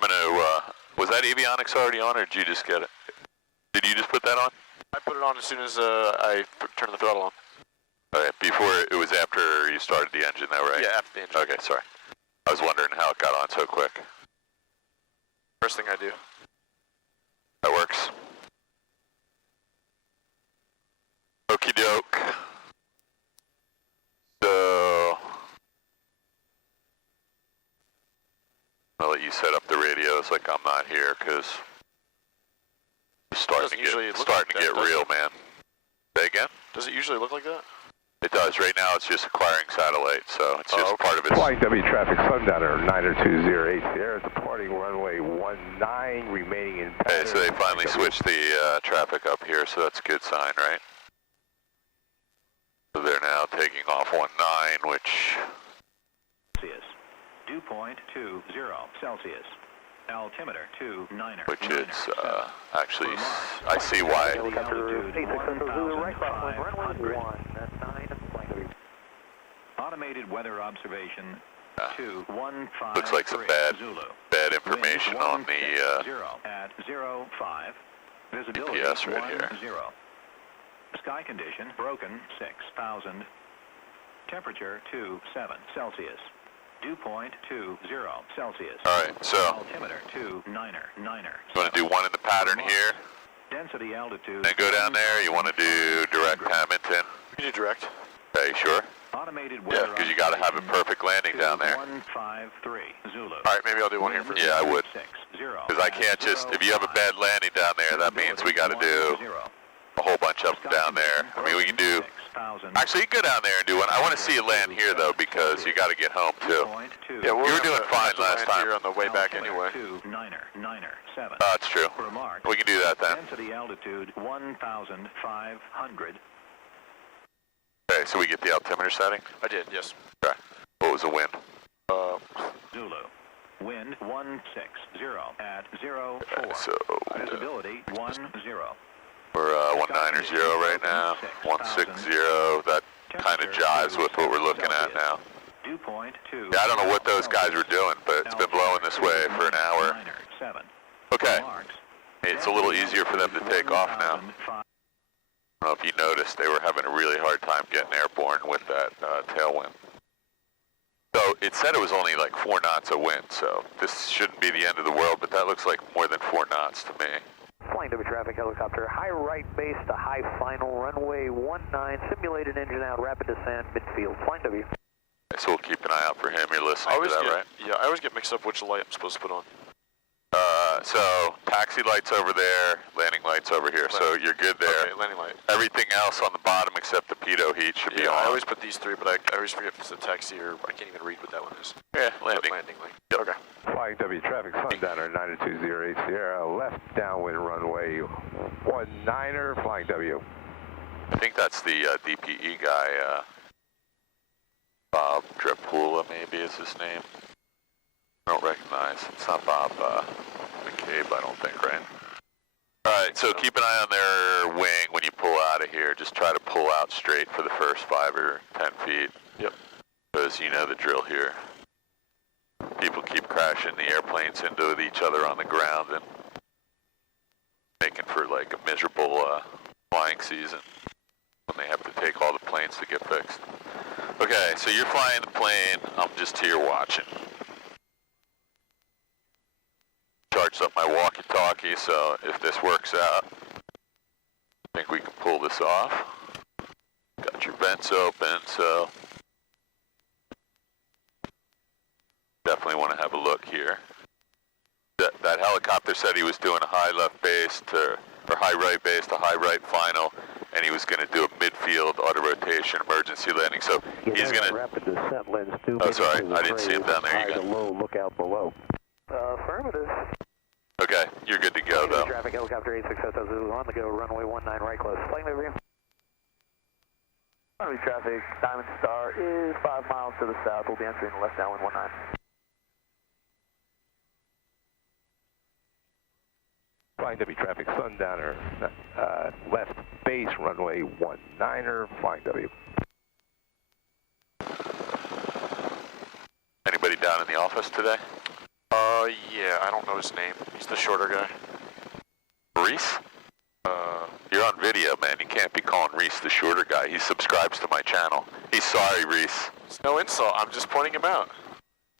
I'm gonna, was that avionics already on, or did you just get it? Did you just put that on? I put it on as soon as I turned the throttle on. All right, before, it was after you started the engine though, right? Yeah, after the engine. Okay, sorry. I was wondering how it got on so quick. First thing I do. That works. Okie doke. So, I'll let you set up the radios like I'm not here, because it's starting to get real, man. Say again? Does it usually look like that? It does. Right now it's just acquiring satellite, so it's just part of it. Flying W traffic, Sundowner 92008 Sierra, departing runway 19, remaining in pattern. Okay, so they finally switched the traffic up here, so that's a good sign, right? So they're now taking off 19, which... Celsius, dew point 20 Celsius, altimeter 29er. Which is, actually, I see why. Automated weather observation 215. Looks like some bad information on the at 05. Visibility GPS right here. 10. Sky condition broken 6000. Temperature 27 Celsius. Dew point 20 Celsius. All right, so altimeter 29er. you want to do one in the pattern here, Density altitude. then go down there. You want to do direct Hamilton. You do direct. Okay, sure. Automated Yeah, weather because you got to have a perfect landing down there. 153 Zulu. All right, maybe I'll do one here first. Yeah, I would. 60. Because I can't just, if you have a bad landing down there, that means we got to do a whole bunch up and down there. I mean, we can do, actually, you can go down there and do one. I want to see you land here, though, because you got to get home, too. Yeah, you were doing fine last time. Here on the way back anyway. That's true. We can do that then. Density altitude 1,500. Okay, so we get the altimeter setting? I did, yes. Okay. What was the wind? Zulu. Wind 160 at 04. Okay, so Visibility 10. we're 190 right now. 160. That kind of jives with what we're looking at now. Dew point 2. Yeah, I don't know what those guys were doing, but it's been blowing this way for an hour. Okay. It's a little easier for them to take off now. I don't know if you noticed, they were having a really hard time getting airborne with that tailwind. So it said it was only like 4 knots of wind, so this shouldn't be the end of the world, but that looks like more than 4 knots to me. Flying W traffic helicopter, high right base to high final, runway 19, simulated engine out, rapid descent, midfield, flying W. Okay, so we'll keep an eye out for him. You're listening to that, right? Yeah, I always get mixed up which light I'm supposed to put on. So taxi lights over there, landing lights over here, so you're good there. Okay, landing light. Everything else on the bottom except the pitot heat should be on. I always put these 3, but I always forget if it's a taxi or I can't even read what that one is. Yeah, landing. Landing light. Yep. Okay. Flying W traffic, Sundowner 92008 Sierra, left downwind runway 19er, flying W. I think that's the DPE guy, Bob Drapula maybe is his name. I don't recognize. It's not Bob McCabe, I don't think, right? Alright, so keep an eye on their wing when you pull out of here. Just try to pull out straight for the first 5 or 10 feet. Yep. Because you know the drill here. People keep crashing the airplanes into each other on the ground and making for like a miserable flying season when they have to take all the planes to get fixed. Okay, so you're flying the plane. I'm just here watching. Charged up my walkie-talkie, so if this works out, I think we can pull this off. Got your vents open, so definitely want to have a look here. That helicopter said he was doing a high left base to, or high right base to high right final, and he was going to do a midfield auto rotation emergency landing. So he's going to. Rapid descent lens too. Oh, sorry, I didn't see him down there. You go. Low, look out below. Affirmative. Okay, you're good to go though. Traffic helicopter 860 Zulu on the go, runway 19 right close. Flying over you. Runway traffic, Diamond Star is 5 miles to the south. We'll be entering left downwind 19. Flying W traffic, Sundowner, left base, runway 19er, flying W. Anybody down in the office today? Yeah, I don't know his name. He's the shorter guy. Reese? You're on video, man. You can't be calling Reese the shorter guy. He subscribes to my channel. He's sorry, Reese. It's no insult. I'm just pointing him out.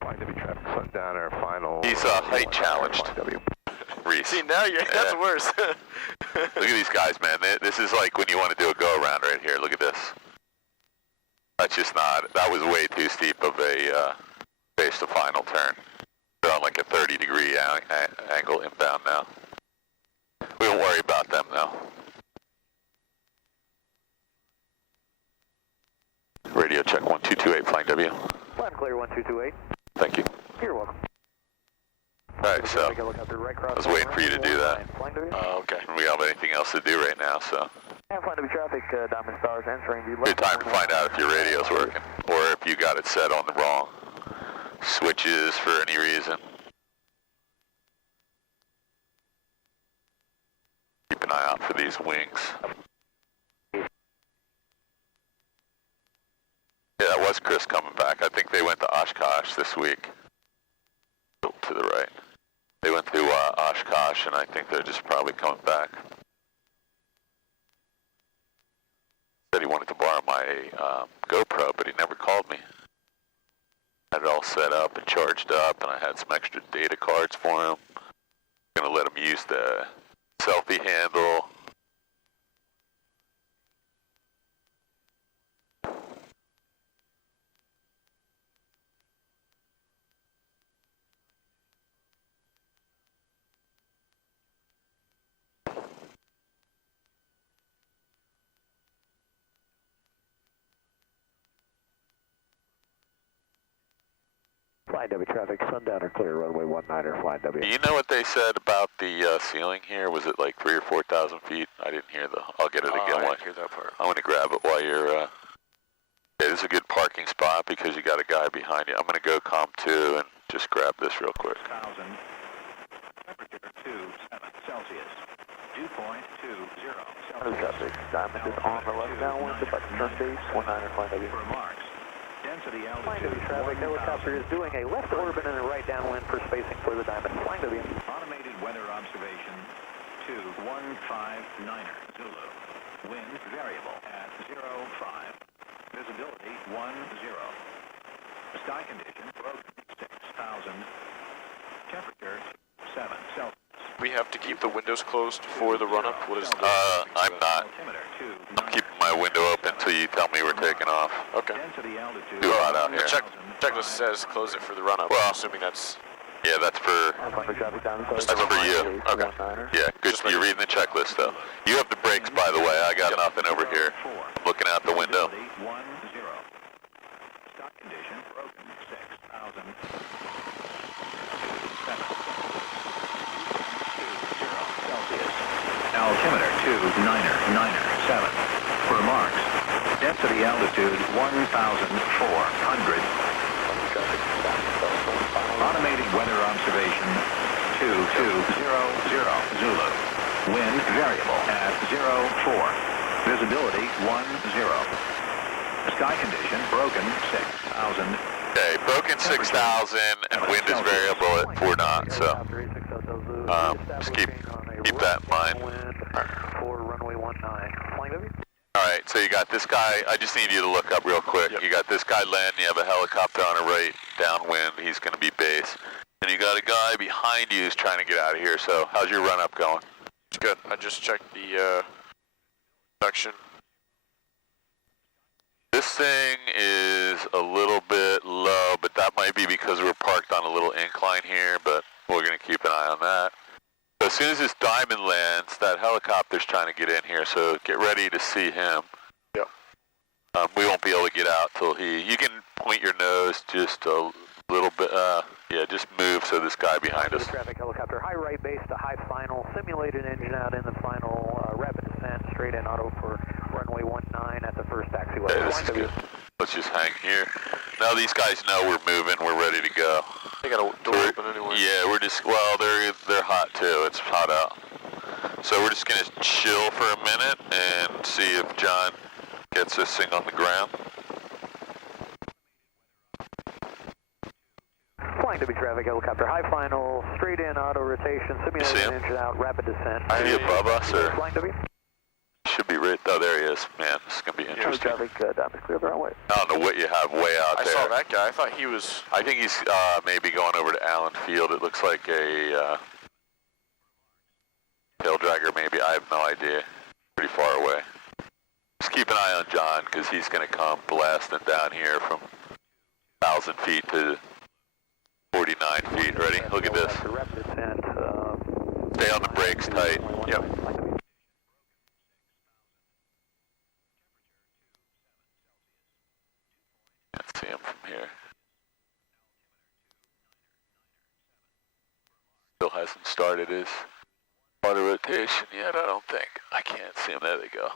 Flying W traffic, sundowner, final. He's height challenged. Reese. See, now that's worse. Look at these guys, man. This is like when you want to do a go-around right here. Look at this. That's just not, that was way too steep of a base to final turn. They're on like a 30-degree angle inbound now. We don't worry about them, though. Radio check 1228, flying W. Flying clear 1228. Thank you. You're welcome. Alright, so I was waiting for you to do that. Okay. We don't have anything else to do right now, so. And flying W traffic, Diamond Stars entering the Good time to find out if your radio's working, or if you got it set on the wrong switches for any reason. Keep an eye out for these wings. Yeah, that was Chris coming back. I think they went to Oshkosh this week. To the right. They went to Oshkosh, and I think they're just probably coming back. Said he wanted to borrow my GoPro, but he never called me. Had it all set up and charged up, and I had some extra data cards for him. Gonna let him use the selfie handle. Flying W traffic, sundowner clear, runway 19er, flying W. Do you know what they said about the ceiling here? Was it like 3,000 or 4,000 feet? I didn't hear I'll get it again. I didn't hear that part. I'm gonna grab it while you're, yeah, this is a good parking spot because you got a guy behind you. I'm gonna go COM2 and just grab this real quick. 1,000, temperature 27 Celsius, dew point 20 Celsius. Diamond is on the left downwind, about to turn base, 19er, flying W. Remarks, density Flying altitude W traffic, helicopter is doing a left orbit and a right downwind for spacing for the Diamond. Flying W. Automated weather observation 2159er Zulu. Wind variable at 05. Visibility 10. Sky condition broken 6,000. Temperature 7 Celsius. We have to keep the windows closed for the run-up? What is the... I'm not. Altimeter I'm keeping my window open until you tell me we're taking off. Okay. Density altitude. Too hot out The here. checklist says close it for the run-up. Well, I'm assuming that's... Yeah, that's for you. Okay. Yeah, good. You're reading the checklist though. You have the brakes, by the way. I got nothing over here. I'm looking out the window. 10. Stock condition broken 6,000. 7. 20 Celsius. Altimeter 29er 7. Remarks. Density altitude 1,400. Automated weather observation 2200 Zulu. Wind variable at 04. Visibility 10. Sky condition broken 6,000. Okay, broken 6,000 and wind is variable at 4 knots. So just keep that in mind. For runway 19. Flying W. All right, so you got this guy. I just need you to look up real quick. Yep. You got this guy landing. You have a helicopter on the right, downwind. He's going to be base. And you got a guy behind you who's trying to get out of here. So how's your run-up going? It's good. I just checked the section. This thing is a little bit low, but that might be because we're parked on a little incline here, but we're going to keep an eye on that. So as soon as this Diamond lands, that helicopter's trying to get in here, so get ready to see him. Yep. We won't be able to get out till you can point your nose just a little bit, yeah, just move so this guy behind us. Traffic helicopter, high right base to high final, simulated engine out in the final, rapid descent, straight in auto for runway 19 at the first taxiway. Okay, this is good. Let's just hang here. Now these guys know we're moving, we're ready to go. They got a door open anyway. Yeah, we're just, well, they're hot too. It's hot out. So we're just going to chill for a minute and see if John gets this thing on the ground. Flying Flying W traffic, helicopter, high final, straight in, auto rotation, simulated engine out, rapid descent. Is he above us or? Flying W. Should be right, oh there he is. Man, this is going to be interesting. Traffic, down to clear the runway. I don't know what you have way out there. I saw that guy, I thought he was... I think he's maybe going over to Allen Field. It looks like a tail dragger maybe, I have no idea. Pretty far away. Just keep an eye on John because he's going to come blasting down here from 1,000 feet to 49 feet. Ready? Look at this. Rapid descent. Stay on the brakes tight. Yep. Can't see him from here. Still hasn't started his auto rotation yet, I don't think. I can't see him. There they go.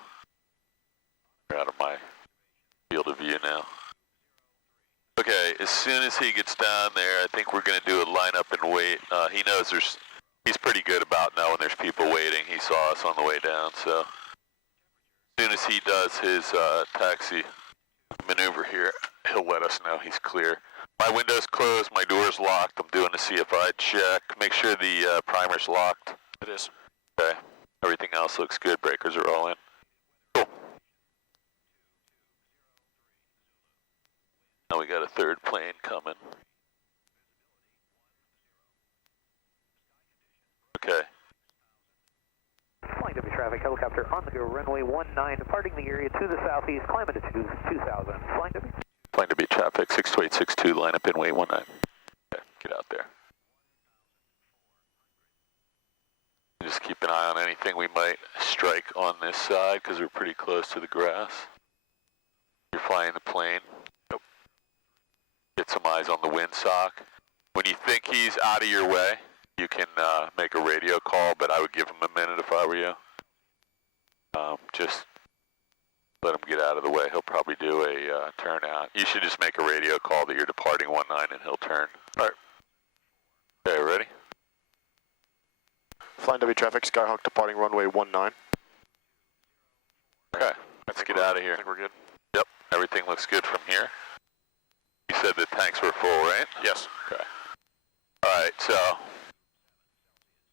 They're out of my field of view now. Okay, as soon as he gets down there, I think we're going to do a lineup and wait. He knows he's pretty good about knowing there's people waiting. He saw us on the way down, so as soon as he does his taxi maneuver here, he'll let us know he's clear. My window's closed, my door's locked. I'm doing a CFI check. Make sure the primer's locked. It is. Okay, everything else looks good. Breakers are all in. Cool. Now we got a third plane coming. Okay. Flying W traffic, helicopter on the go, runway 19, departing the area to the southeast, climbing to 2000. Flying W. Flying to be traffic, 62862, line up in way 19. Okay, get out there. Just keep an eye on anything we might strike on this side because we're pretty close to the grass. You're flying the plane. Nope. Get some eyes on the windsock. When you think he's out of your way, you can make a radio call, but I would give him a minute if I were you. Just let him get out of the way. He'll probably do a turnout. You should just make a radio call that you're departing 19 and he'll turn. All right. Okay, ready? Flying W traffic, Skyhawk departing runway 19. Okay, let's get out of here. I think we're good. Yep, everything looks good from here. You said the tanks were full, right? Yes. Okay. All right, so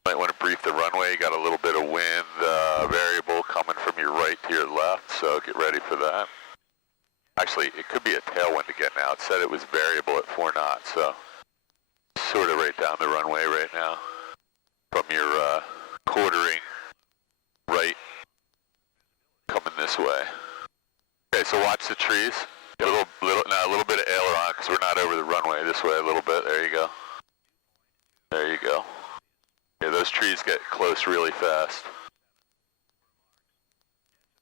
might want to brief the runway. You got a little bit of wind variable coming from your right to your left, so get ready for that. Actually, it could be a tailwind again now. It said it was variable at 4 knots, so sort of right down the runway right now from your quartering right coming this way. Okay, so watch the trees. A little bit of aileron because we're not over the runway. This way a little bit. There you go. There you go. Yeah, those trees get close really fast.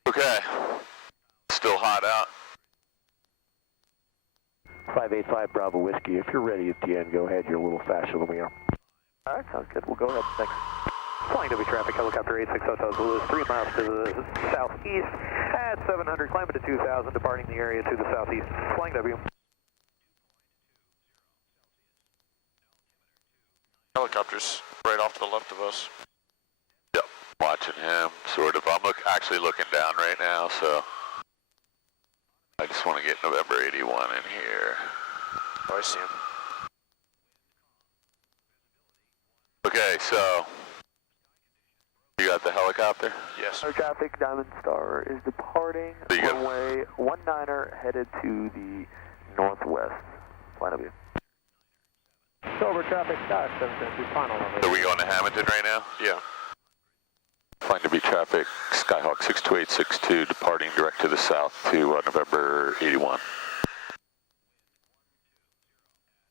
Okay. Still hot out. 585 Bravo Whiskey. If you're ready at the end, go ahead. You're a little faster than we are. All right, sounds good. We'll go ahead. Thanks. Flying W traffic, helicopter 860 Hotel Zulu is 3 miles to the southeast at 700, climbing to 2000, departing the area to the southeast. Flying W. Helicopters right off to the left of us. Yep, watching him, sort of. I'm actually looking down right now, so I just want to get November 81 in here. Oh, I see him. Okay, so you got the helicopter? Yes. Air traffic, Diamond Star is departing runway 19er, headed to the northwest. Flying W. Silver traffic, Sky 772, final runway. So we going to Hamilton right now? Yeah. Flying to be traffic, Skyhawk 62862, departing direct to the south to November 81.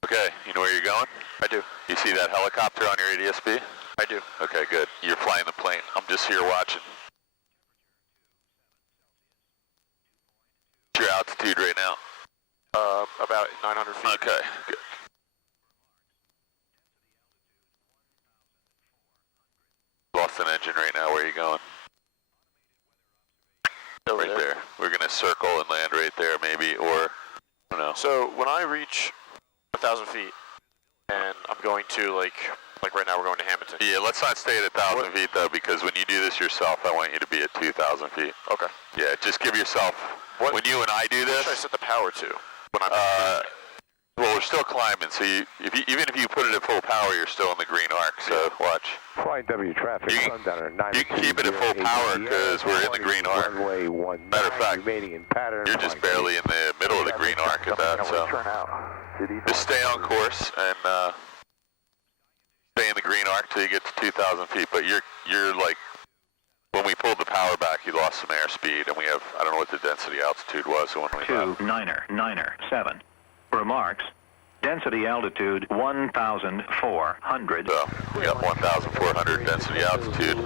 Okay, you know where you're going? I do. You see that helicopter on your ADSB? I do. Okay, good. You're flying the plane. I'm just here watching. What's your altitude right now? About 900 feet. Okay, good. Lost an engine right now. Where are you going? Over right there. We're going to circle and land right there maybe, or, I don't know. So when I reach 1,000 feet, and I'm going to like right now we're going to Hamilton. Yeah, let's not stay at 1,000 feet though, because when you do this yourself, I want you to be at 2,000 feet. Okay. Yeah, just give yourself, when you and I do this. What should I set the power to when I'm Well, we're still climbing, so even if you put it at full power, you're still in the green arc, so watch. Flying W traffic, Sundowner 92. You can keep it at full power because we're in the green arc. Matter of fact, you're just barely in the middle of the green arc at that, so just stay on course and stay in the green arc till you get to 2,000 feet. But you're like, when we pulled the power back, you lost some airspeed, and we have, I don't know what the density altitude was when we left. 2997. Remarks. Density altitude 1,400. So we got 1,400 density altitude.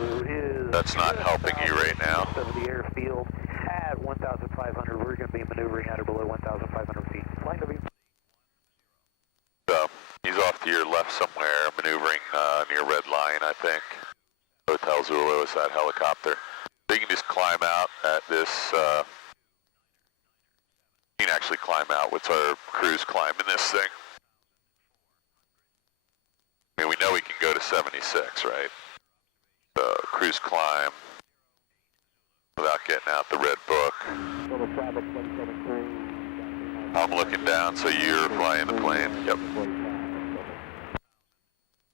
That's not helping you right now. Of the airfield at 1,500. We're going to be maneuvering at or below 1,500 feet. Flying W. So he's off to your left somewhere, maneuvering near Red Line, I think. Hotel Zulu is that helicopter. So you can just climb out at this. You can actually climb out. What's our cruise climb in this thing? I mean, we know we can go to 76, right? Cruise climb without getting out the red book. I'm looking down, so you're flying the plane. Yep.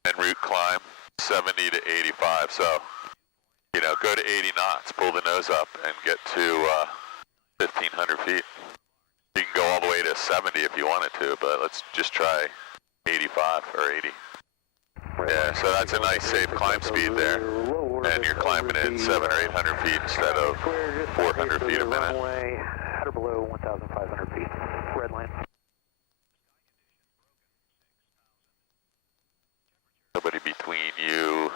En route climb 70 to 85. So, you know, go to 80 knots, pull the nose up, and get to 1,500 feet. You can go all the way to 70 if you wanted to, but let's just try 85 or 80. Yeah, so that's a nice safe climb speed there. And you're climbing at 700 or 800 feet instead of 400 feet a minute. At or below 1,500 feet. Red line. Nobody between you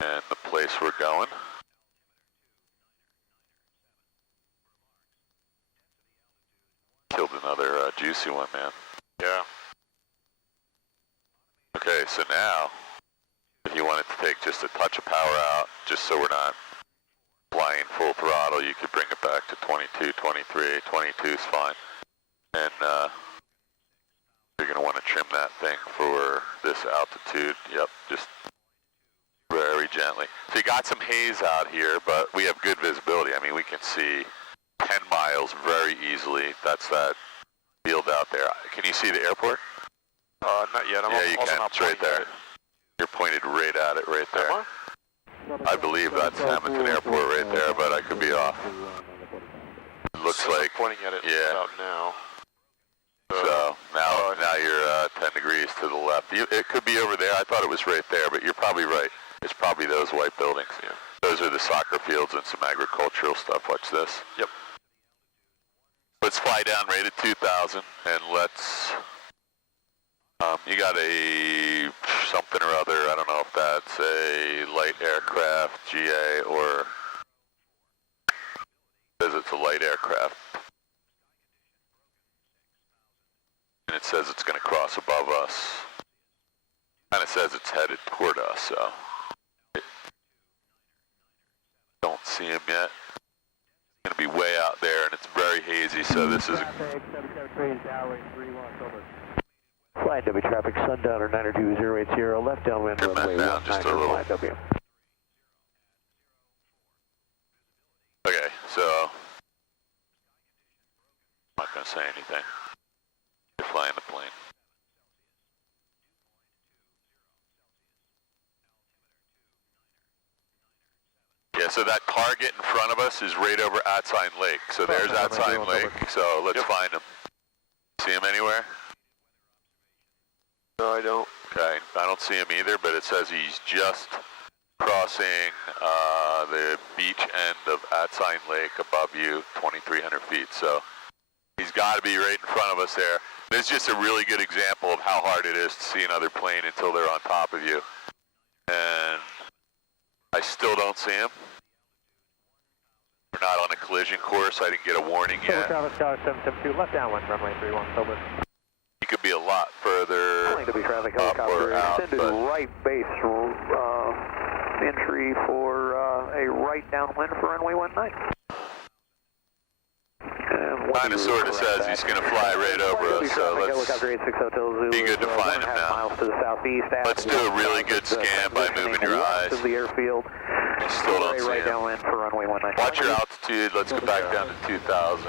and the place we're going. Killed another juicy one, man. Yeah. Okay, so now, if you wanted to take just a touch of power out, just so we're not flying full throttle, you could bring it back to 22, 23, 22 is fine. And you're going to want to trim that thing for this altitude. Yep, just very gently. So you got some haze out here, but we have good visibility. I mean, we can see 10 miles very easily. That's that field out there. Can you see the airport? Not yet. I'm yeah, you also can. not It's right pointing at there. it. You're pointed right at it right there. I believe that's Hamilton Airport right there, but I could be off. It looks So like, pointing at it yeah. about now. So now you're 10 degrees to the left. It could be over there. I thought it was right there, but you're probably right. It's probably those white buildings. Yeah. Those are the soccer fields and some agricultural stuff. Watch this. Yep. Let's fly down right at 2,000 and let's, you got a something or other, I don't know if that's a light aircraft, GA, or says it's a light aircraft. And it says it's going to cross above us. And it says it's headed toward us, so. Don't see him yet. It's going to be way out there, and it's very hazy, so this is... Flight W traffic, Sundowner 92080, left downwind runway 19 just a little. W. Okay, so... I'm not going to say anything. You're flying the plane. Yeah, so that target in front of us is right over Atsign Lake. So there's Atsign Lake, so let's find him. See him anywhere? No, I don't. Okay, I don't see him either, but it says he's just crossing the beach end of Atsign Lake above you, 2,300 feet. So he's got to be right in front of us there. This is just a really good example of how hard it is to see another plane until they're on top of you. And I still don't see him. We're not on a collision course. I didn't get a warning yet. Travis Tower 772, left downwind, runway 31, Silver. He could be a lot further Flying W traffic, up or helicopter, out, extended but right base entry for a right downwind for runway 19. kind of sort of says he's going to fly right over us, so let's be good to find him now. Let's do a really good scan by moving your eyes. The airfield. Still don't see him. For runway 19. Watch your altitude. Let's go back down to 2,000.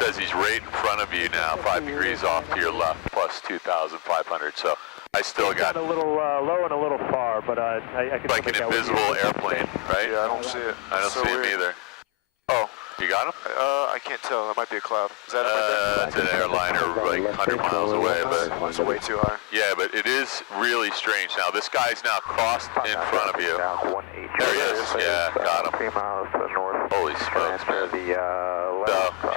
Says he's right in front of you now, 5 degrees off to your left, plus 2,500. So I still got a little low and a little far, but I can like an invisible airplane, right? Yeah, I don't see it. I don't So see him weird. either. Oh, you got him? I can't tell. That might be a cloud. Is that right It's an airliner like 100 miles away, but there? It's way too high. yeah, but it is really strange. Now this guy's now crossed in front of you. There he is. Yeah, got him. 3 miles to the north. Holy smokes, man.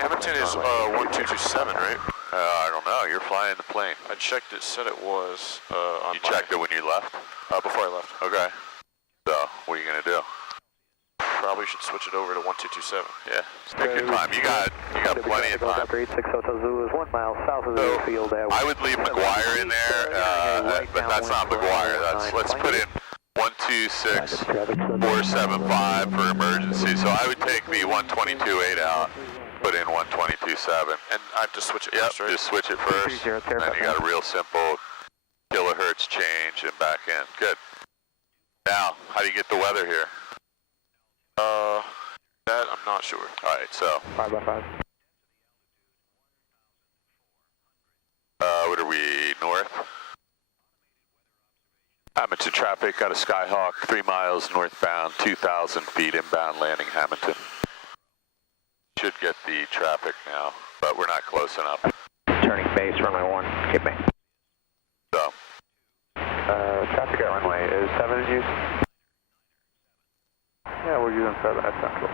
Hamilton is 1227, right? I don't know. You're flying the plane. I checked. It said it was. On You checked it when you left? before I left. Okay. So what are you gonna do? Probably should switch it over to 1227. Yeah, just take your time. You got plenty of time. 86 Zulu is 1 mile south of the field. I would leave McGuire in there, but that's not McGuire. Let's put in 126475 for emergency. So I would take the 122.8 out, put in 122.7. And I have to switch it Yep, first, right? just switch it first. And then you got a real simple kilohertz change and back in. Good. Now, how do you get the weather here? That I'm not sure. All right, so 5 by 5. what are we, north? Hamilton traffic, got a Skyhawk, 3 miles northbound, 2,000 feet inbound landing Hamilton. Should get the traffic now, but we're not close enough. Turning base, runway 1, hit me. So, Traffic at runway is 7 in use. Yeah, we're using 7 at Central.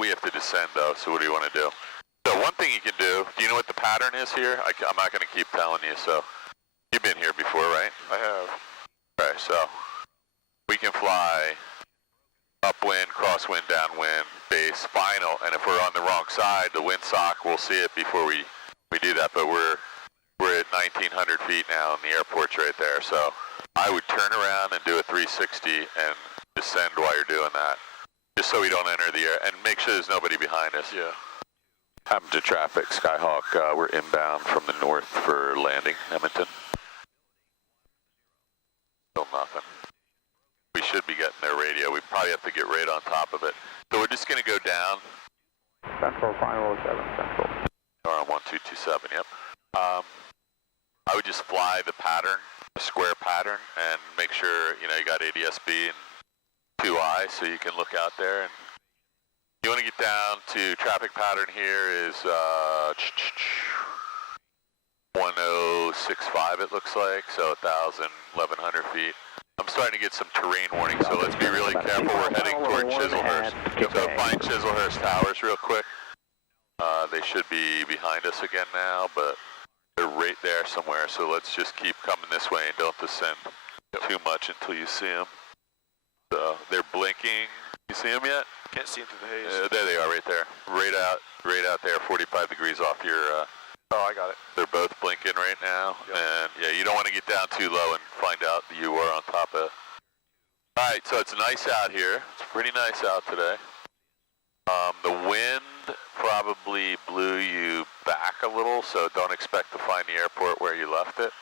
we have to descend though, so what do you want to do? So one thing you can do you know what the pattern is here? I'm not going to keep telling you, so you've been here before, right? I have. Okay, so we can fly upwind, crosswind, downwind, base, final, and if we're on the wrong side, the windsock, we'll see it before we do that, but we're at 1,900 feet now and the airport's right there, so I would turn around and do a 360 and descend while you're doing that, just so we don't enter the air, and make sure there's nobody behind us. Yeah. Hamilton traffic, Skyhawk, we're inbound from the north for landing, Hamilton. Still nothing. We should be getting their radio. We probably have to get right on top of it. So we're just going to go down. Central, final 7, Central. Or on 1227, yep. I would just fly the pattern, the square pattern, and make sure, you know, you got ADS-B and 2I, so you can look out there. And you want to get down to traffic pattern here is 1065, it looks like, so 1,000, 1,100 feet. I'm starting to get some terrain warning, so let's be really careful. We're heading toward Chislehurst. So find Chislehurst Towers real quick. They should be behind us again now, but they're right there somewhere, so let's just keep coming this way and don't descend too much until you see them. So they're blinking. You see them yet? Can't see into the haze. There they are, right there. Right out there, 45 degrees off your... Oh, I got it. They're both blinking right now, Yep. and yeah, you don't want to get down too low and find out that you are on top of... All right, so it's nice out here. It's pretty nice out today. The wind probably blew you back a little, so don't expect to find the airport where you left it.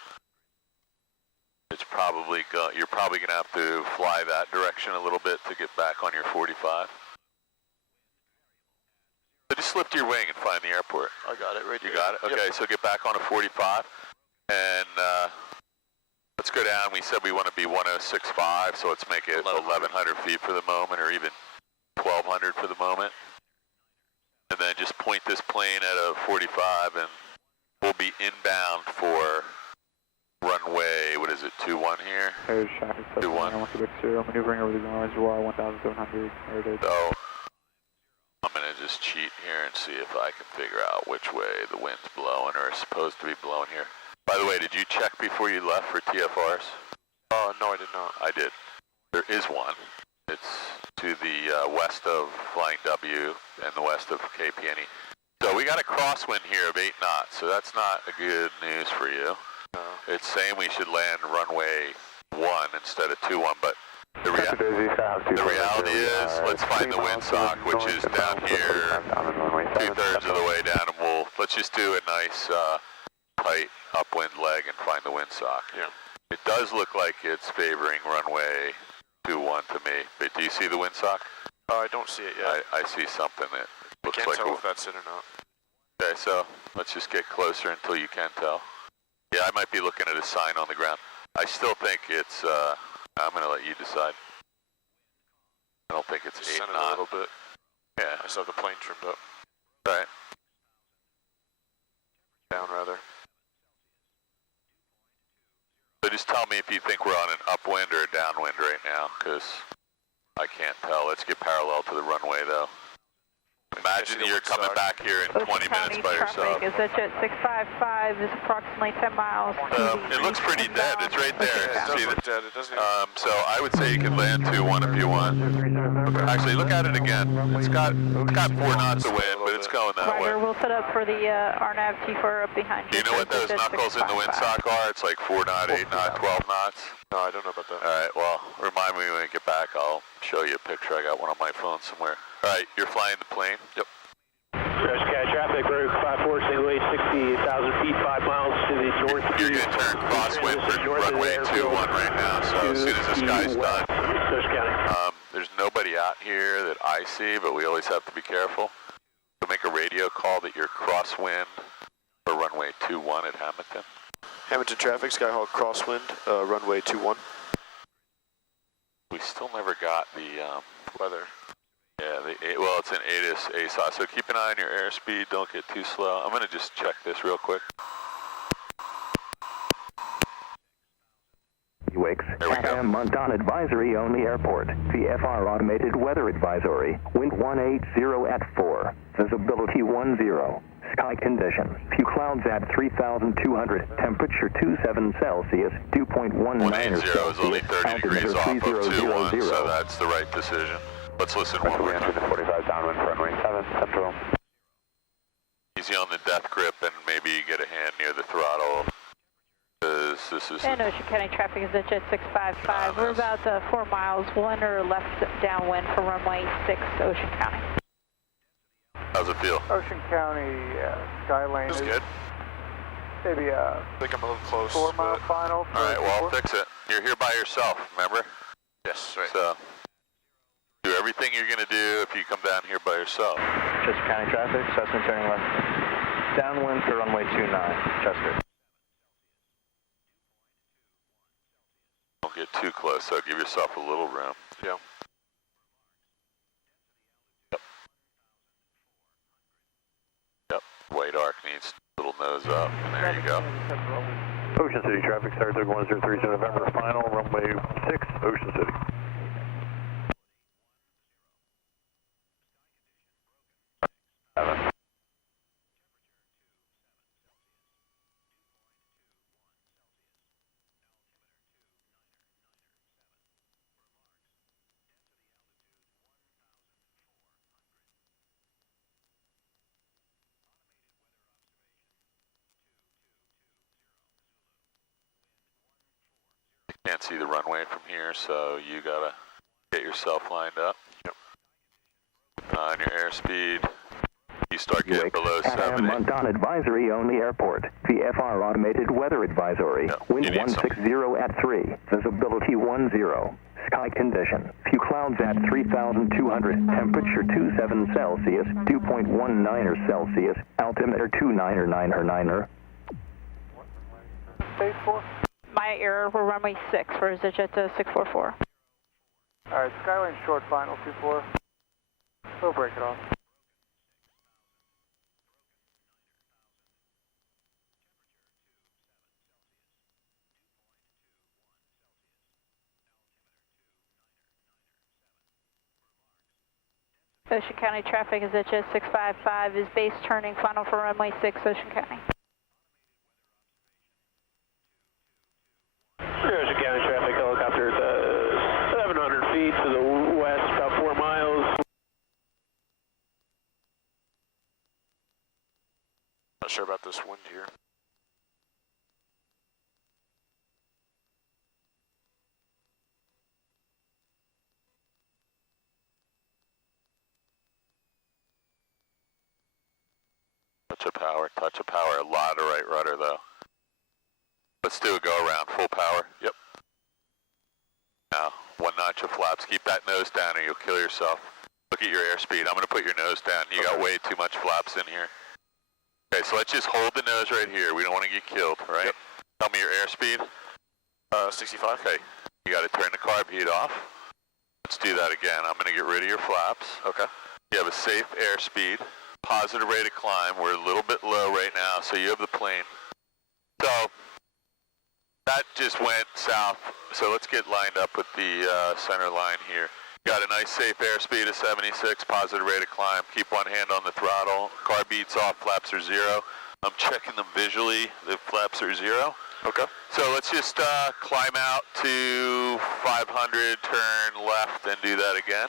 It's probably you're probably going to have to fly that direction a little bit to get back on your 45. So just lift your wing and find the airport. I got it right You there. got it? Okay, Yep. so get back on a 45. And let's go down. We said we want to be 1065, so let's make it 1,100 feet for the moment, or even 1,200 for the moment. And then just point this plane at a 45, and we'll be inbound for runway, what is it, 21 here? There's traffic 21. 160, maneuvering over the reservoir, 1,700, air So I'm going to just cheat here and see if I can figure out which way the wind's blowing or is supposed to be blowing here. By the way, did you check before you left for TFRs? No, I did not. I did. There is one. It's to the west of Flying W and the west of KPNE. So we got a crosswind here of 8 knots, so that's not a good news for you. No. It's saying we should land runway 1 instead of 21, but the reality is, let's find the windsock, which is down here, 2/3 of the way down, and let's just do a nice tight upwind leg and find the windsock. Yeah. It does look like it's favoring runway 21 to me, but do you see the windsock? Oh, I don't see it yet. I see something that looks Can't like tell if that's it or not. Okay, so let's just get closer until you can tell. Yeah, I might be looking at a sign on the ground. I still think it's, I'm going to let you decide. I don't think it's Just 8 send it knot. a little bit. Yeah. I still have the plane trimmed up. Right. Down, rather. So just tell me if you think we're on an upwind or a downwind right now, because I can't tell. Let's get parallel to the runway, though. Imagine you're coming back here in 20 minutes by yourself. Is that jet 655 is approximately 10 miles. It looks pretty dead. It's right there. Yeah, it See does look that? dead. It doesn't So I would say you could land 2-1 if you want. Actually, look at it again. It's got 4 knots of wind, but it's going that way. Roger, we'll set up for the RNAV T4 up behind you. Do you know what those knuckles in the windsock are? It's like 4 knot, 8 knot, 12 knots. No, I don't know about that. All right, well, remind me when we get back. I'll show you a picture. I got one on my phone somewhere. All right, you're flying the plane? Yep. Traffic, route 54, single 60,000 feet, 5 miles to the north. You're going to turn crosswind for runway 21 right now, so as soon as the sky's done. There's nobody out here that I see, but we always have to be careful. So make a radio call that you're crosswind for runway 21 at Hamilton. Hamilton traffic, Skyhawk crosswind, runway 21. We still never got the Weather. Yeah, well, it's an ASOS, so keep an eye on your airspeed. Don't get too slow. I'm going to just check this real quick. Wakes. There we go. Montan advisory on the airport. VFR automated weather advisory. Wind 180 at 4. Visibility 10. Sky conditions. Few clouds at 3,200. Temperature 27 Celsius. 2.19 180 Celsius. is only 30 degrees off of 2-1, so that's the right decision. Let's listen one more time. 45 downwind for runway 7, Central. Easy on the death grip and maybe you get a hand near the throttle. This is... And Ocean County traffic is at jet 655. We're about 4 miles, 1 or left downwind for runway 6, Ocean County. How's it feel? Ocean County Skylane That's is good. maybe I think I'm a little close. 4 mile final. All right, well, I'll fix it. You're here by yourself, remember? Yes, right. So, do everything you're going to do if you come down here by yourself. Chester County traffic. Cessna turning left. Downwind for runway 29. Chester. Don't get too close, so give yourself a little room. Yeah. Yep, white arc needs a little nose up, and there you go. Ocean City traffic, Star 1030 November, final, runway 6, Ocean City. Can't see the runway from here, so you gotta get yourself lined up. Yep. On your airspeed, you start getting below 70. Montan advisory on the airport. VFR automated weather advisory. Yeah, Wind you need 160 at 3. Visibility 10. Sky condition. Few clouds at 3,200. Temperature 27 Celsius. 2.19 Celsius. Altimeter 299er. Stage 4. My error, we're runway 6 for jet 644. Alright, Skylane short final 24. We'll break it off. Ocean County traffic is at jet 655, is base turning final for runway 6, Ocean County. Ocean County traffic, helicopter at 700 feet to the west, about 4 miles. Not sure about this wind here. Touch of power, a lot of right rudder though. Let's do a go around, full power, yep. Now, 1 notch of flaps, keep that nose down or you'll kill yourself. Look at your airspeed. I'm going to put your nose down. You got way too much flaps in here. Okay, so let's just hold the nose right here. We don't want to get killed, right? Yep. Tell me your airspeed. 65. Okay, you got to turn the carb heat off. Let's do that again. I'm going to get rid of your flaps. Okay. You have a safe airspeed, positive rate of climb. We're a little bit low right now, so you have the plane. So that just went south. So let's get lined up with the center line here. Got a nice safe airspeed of 76, positive rate of climb. Keep one hand on the throttle. Carb heat's off, flaps are 0. I'm checking them visually. The flaps are 0. Okay. So let's just climb out to 500, turn left, and do that again.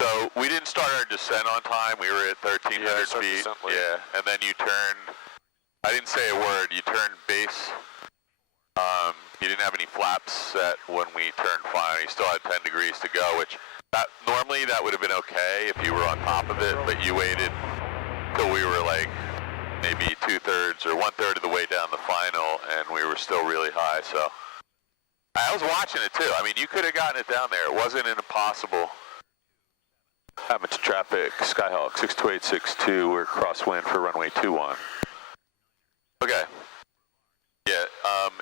So we didn't start our descent on time. We were at 1,300 feet. Yeah, and then you turned, I didn't say a word, you turned base. You didn't have any flaps set when we turned final. You still had 10 degrees to go, which normally that would have been okay if you were on top of it, but you waited till we were like maybe 2/3 or 1/3 of the way down the final, and we were still really high. So I was watching it too. I mean, you could have gotten it down there. It wasn't impossible. Amateur traffic, Skyhawk 62862. We're crosswind for runway 21. Okay. Yeah.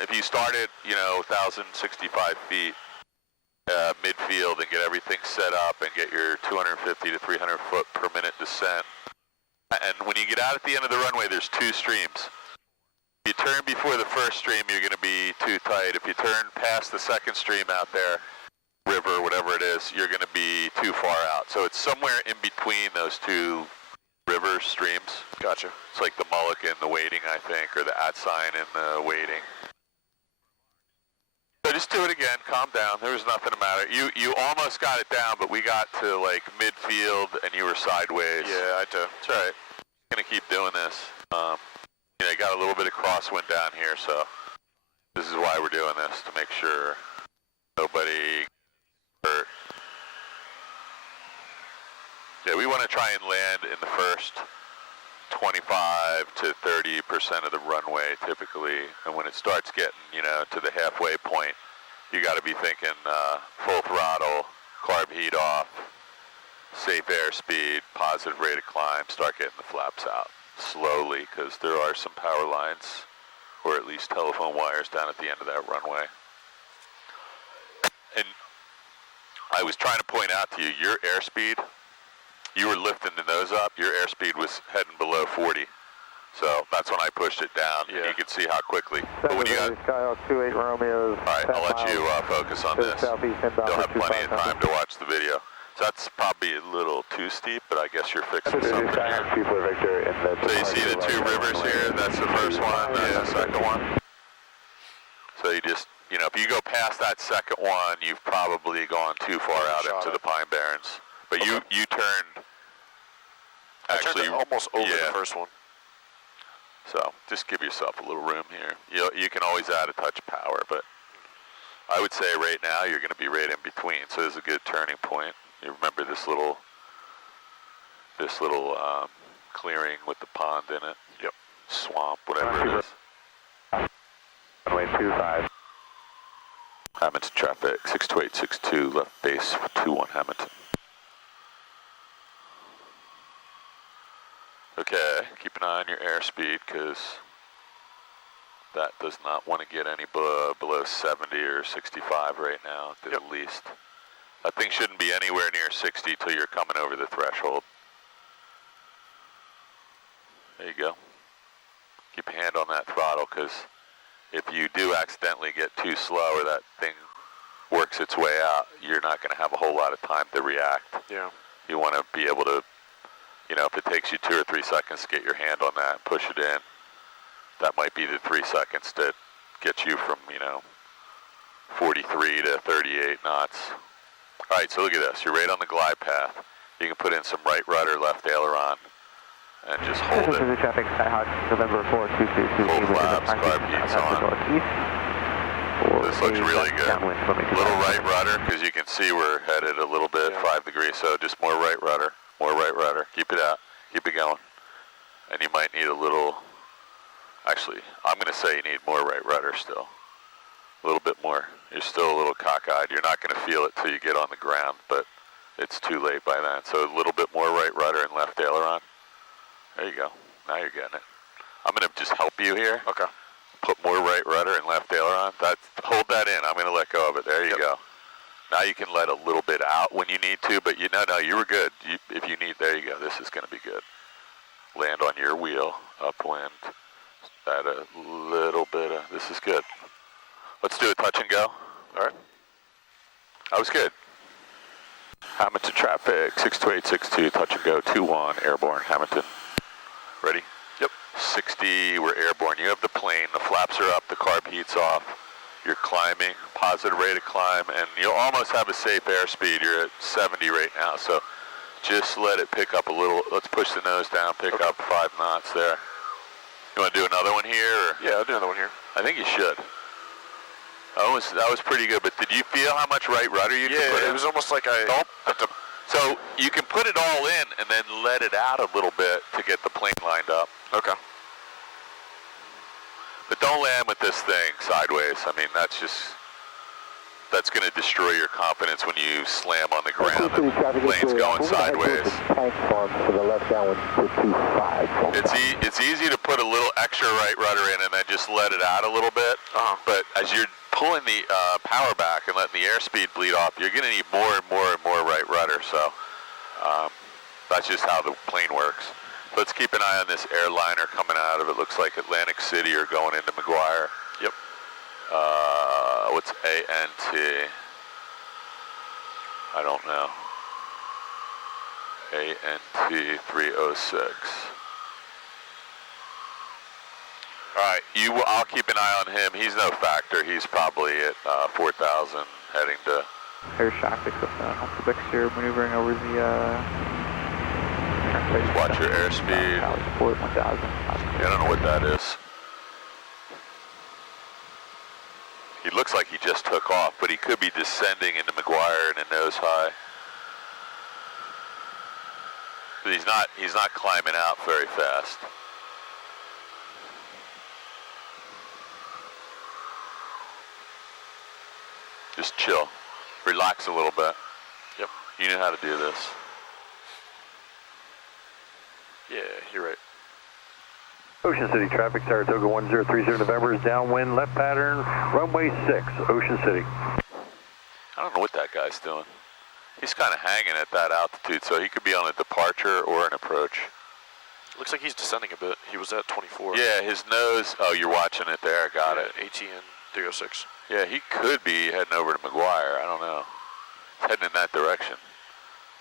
If you started, 1,065 feet midfield and get everything set up and get your 250 to 300 foot per minute descent. And when you get out at the end of the runway, there's 2 streams. If you turn before the first stream, you're going to be too tight. If you turn past the second stream out there, river, whatever it is, you're going to be too far out. So it's somewhere in between those 2 river streams. Gotcha. It's like the mulligan in the waiting, I think, or the @ sign in the waiting. So just do it again, calm down. There was nothing the matter. You almost got it down, but we got to like midfield and you were sideways. Yeah, I do. It's all right. Gonna keep doing this. You got a little bit of crosswind down here, so this is why we're doing this, to make sure nobody hurt. Yeah, we want to try and land in the first 25 to 30% of the runway typically, and when it starts getting, to the halfway point, you got to be thinking full throttle, carb heat off, safe airspeed, positive rate of climb, start getting the flaps out slowly, because there are some power lines, or at least telephone wires down at the end of that runway. And I was trying to point out to you, your airspeed, you were lifting the nose up, your airspeed was heading below 40. So that's when I pushed it down, and you can see how quickly. But when you got, Skyhawk 28 Romeo. all right, I'll let you focus on this. You'll have plenty of time to watch the video. So that's probably a little too steep, but I guess you're fixing something here. So you see the 2 rivers here? That's the first one, that's the second one. So you just, if you go past that second one, you've probably gone too far out into the Pine Barrens. But you turned, actually, almost over the first one. So just give yourself a little room here. You can always add a touch of power, but I would say right now you're going to be right in between. So this is a good turning point. You remember this little clearing with the pond in it? Yep. Swamp, whatever it is. Runway 25. Hamilton traffic, 62862, left base 21 Hamilton. Okay, keep an eye on your airspeed, because that does not want to get any below 70 or 65 right now, at least. That thing shouldn't be anywhere near 60 till you're coming over the threshold. There you go. Keep a hand on that throttle, because if you do accidentally get too slow or that thing works its way out, you're not going to have a whole lot of time to react. Yeah. You want to be able to, if it takes you 2 or 3 seconds to get your hand on that and push it in, that might be the 3 seconds that gets you from, 43 to 38 knots. All right, so look at this. You're right on the glide path. You can put in some right rudder, left aileron, and just hold it. This is traffic, Skyhawk, November 4222. Full flaps, carb heat's on. This looks really good. Little right rudder, because you can see we're headed a little bit 5 degrees, so just more right rudder. More right rudder. Keep it out. Keep it going. And you might need a little, actually, I'm going to say you need more right rudder still. A little bit more. You're still a little cockeyed. You're not going to feel it till you get on the ground, but it's too late by then. So a little bit more right rudder and left aileron. There you go. Now you're getting it. I'm going to just help you here. Okay. Put more right rudder and left aileron. Hold that in. I'm going to let go of it. There you go. Now you can let a little bit out when you need to, but no, you were good. If you need, there you go. This is going to be good. Land on your wheel, upwind. Add a little bit of, this is good. Let's do a touch and go. All right. That was good. Hamilton traffic, 62862, touch and go, 21, airborne, Hamilton. Ready? Yep. 60, we're airborne. You have the plane, the flaps are up, the carb heat's off. You're climbing, positive rate of climb, and you'll almost have a safe airspeed. You're at 70 right now, so just let it pick up a little. Let's push the nose down, pick up 5 knots there. You want to do another one here? Or? Yeah, I'll do another one here. I think you should. That was pretty good, but did you feel how much right rudder you could put in? Yeah, it was almost like I... So you can put it all in and then let it out a little bit to get the plane lined up. Okay. But don't land with this thing sideways. I mean, that's going to destroy your confidence when you slam on the ground and the plane's going sideways. It's easy to put a little extra right rudder in and then just let it out a little bit. But as you're pulling the power back and letting the airspeed bleed off, you're going to need more and more and more right rudder. So that's just how the plane works. Let's keep an eye on this airliner coming out of it. Looks like Atlantic City or going into McGuire. Yep. What's ANT? I don't know. ANT 306. All right, I'll keep an eye on him. He's no factor. He's probably at 4,000 heading to... Air shock equipment. Quebec here maneuvering over the... Watch your airspeed. Port 1000. I don't know what that is. He looks like he just took off, but he could be descending into McGuire in a nose high. But he's not climbing out very fast. Just chill. Relax a little bit. Yep. You know how to do this. Yeah, you're right. Ocean City traffic, Saratoga 1030 November is downwind, left pattern, runway 6, Ocean City. I don't know what that guy's doing. He's kind of hanging at that altitude, so he could be on a departure or an approach. Looks like he's descending a bit. He was at 24. Yeah, his nose, oh, you're watching it there, got it. ATN 306. Yeah, he could be heading over to McGuire, I don't know. He's heading in that direction,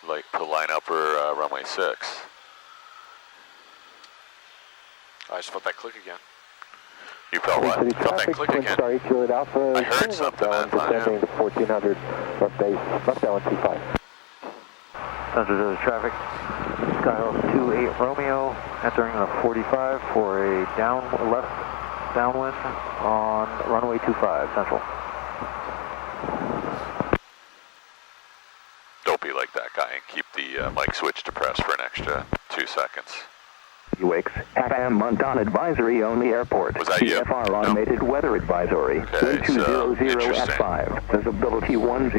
like to line up for runway 6. I just felt that click again. You felt what? Felt that click again? I heard something that time. Descending to 1400, left base, left down 25. Center to the traffic, Skyhawk 28 Romeo, entering a 45 for a left downwind on runway 25, central. Don't be like that guy and keep the mic switch depressed for an extra 2 seconds. UX, AM Montan advisory on the airport. Was that you? CFR automated weather advisory. Okay, Wind 200 at interesting. 5. Visibility 10.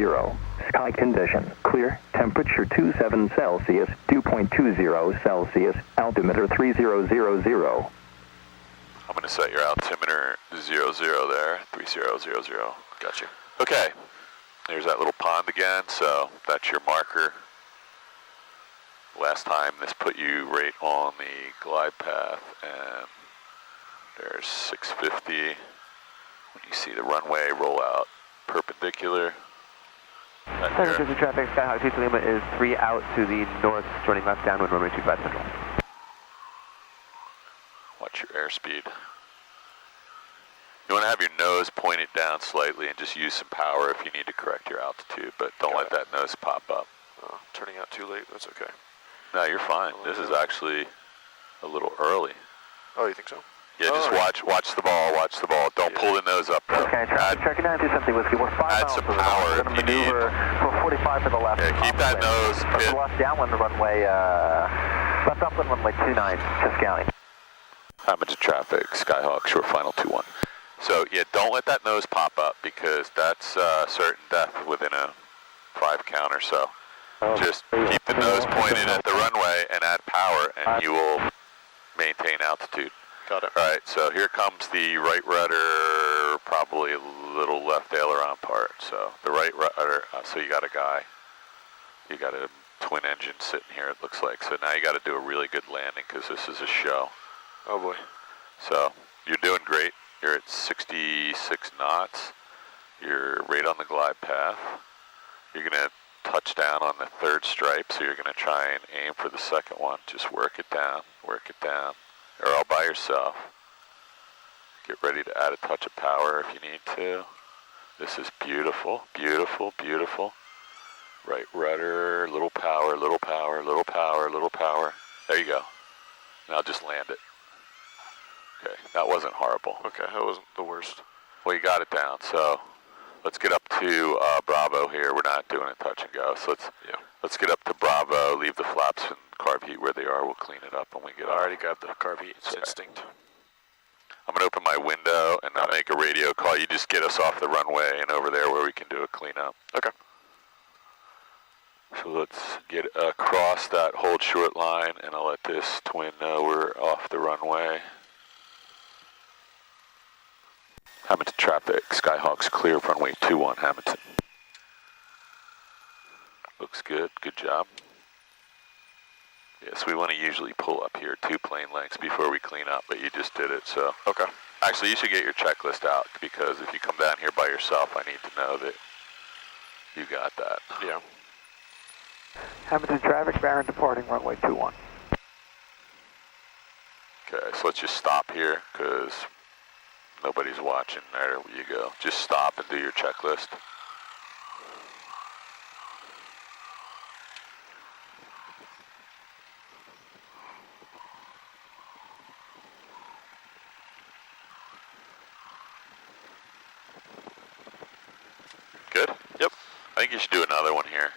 Sky condition. Clear. Temperature 27 Celsius. 2.20 Celsius. Altimeter 3000. I'm going to set your altimeter 00 there, 3000. Gotcha. Okay, there's that little pond again, so that's your marker. Last time this put you right on the glide path, and there's 650. When you see the runway roll out perpendicular. Center to the traffic, Skyhawk 2 Lima is 3 out to the north, joining left downwind, runway 25 central. Watch your airspeed. You want to have your nose pointed down slightly and just use some power if you need to correct your altitude, but don't let that nose pop up. Turning out too late, that's okay. No, you're fine. This is actually a little early. Oh, you think so? Yeah, just watch the ball, Don't pull the nose up though. Okay, traffic checking 927 Whiskey. We're 5 add miles some to the power north. We're going to maneuver for 45 to the left. Yeah, keep that nose pit. Left downwind, runway, left upwind, runway 29, Fisk County. Hamilton traffic, Skyhawk, short final 21. So yeah, don't let that nose pop up because that's certain death within a 5 count or so. Just keep the nose pointed at the runway and add power, and you will maintain altitude. Got it. All right, so here comes the right rudder, probably a little left aileron part. So the right rudder, so you got a guy, you got a twin engine sitting here, it looks like. So now you got to do a really good landing because this is a show. Oh boy. So you're doing great. You're at 66 knots. You're right on the glide path. You're going to touch down on the third stripe, so you're going to try and aim for the second one. Just work it down, or all by yourself. Get ready to add a touch of power if you need to. This is beautiful, beautiful, beautiful. Right rudder, little power, little power, little power, little power. There you go. Now just land it. Okay, that wasn't horrible. Okay, that wasn't the worst. Well, you got it down, so let's get up to Bravo here. We're not doing a touch and go, so let's get up to Bravo, leave the flaps and carb heat where they are. We'll clean it up when we get I off. already grabbed the carb heat. It's instinct. I'm going to open my window and I'll make a radio call. You just get us off the runway and over there where we can do a cleanup. Okay. So let's get across that hold short line, and I'll let this twin know we're off the runway. Hamilton traffic, Skyhawks clear, runway 21 Hamilton. Looks good, good job. Yes, we want to usually pull up here 2 plane lengths before we clean up, but you just did it, so. Okay. Actually, you should get your checklist out, because if you come down here by yourself, I need to know that you got that. Yeah. Hamilton traffic, Barron departing runway 21. Okay, so let's just stop here, because nobody's watching. There you go. Just stop and do your checklist. Good? Yep. I think you should do another one here.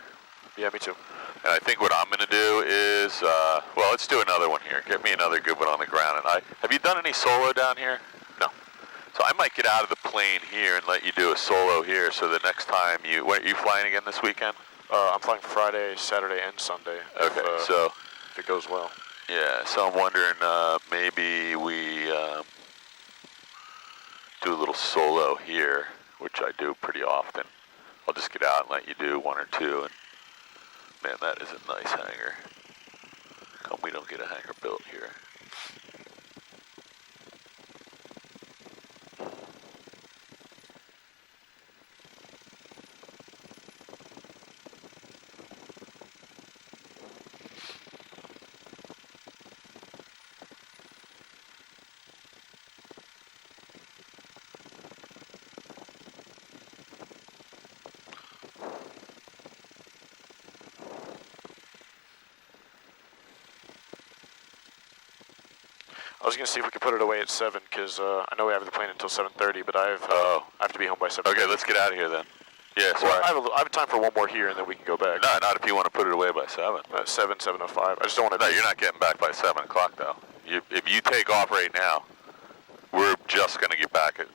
Yeah, me too. And I think what I'm going to do is, well, let's do another one here. Get me another good one on the ground. And have you done any solo down here? No. So I might get out of the plane here and let you do a solo here, so the next time you, what, are you flying again this weekend? I'm flying Friday, Saturday, and Sunday. Okay, so if it goes well. Yeah, so I'm wondering maybe we do a little solo here, which I do pretty often. I'll just get out and let you do 1 or 2, and man, that is a nice hangar. Come, we don't get a hangar built here. I was going to see if we could put it away at 7, because I know we have the plane until 7:30, but I have to be home by 7. Okay, let's get out of here then. Yeah, Well, sorry. I have time for one more here, and then we can go back. No, not if you want to put it away by 7. 7:05. I just don't want to. No, you're not getting back by 7 o'clock though. If you take off right now, we're just going to get back at,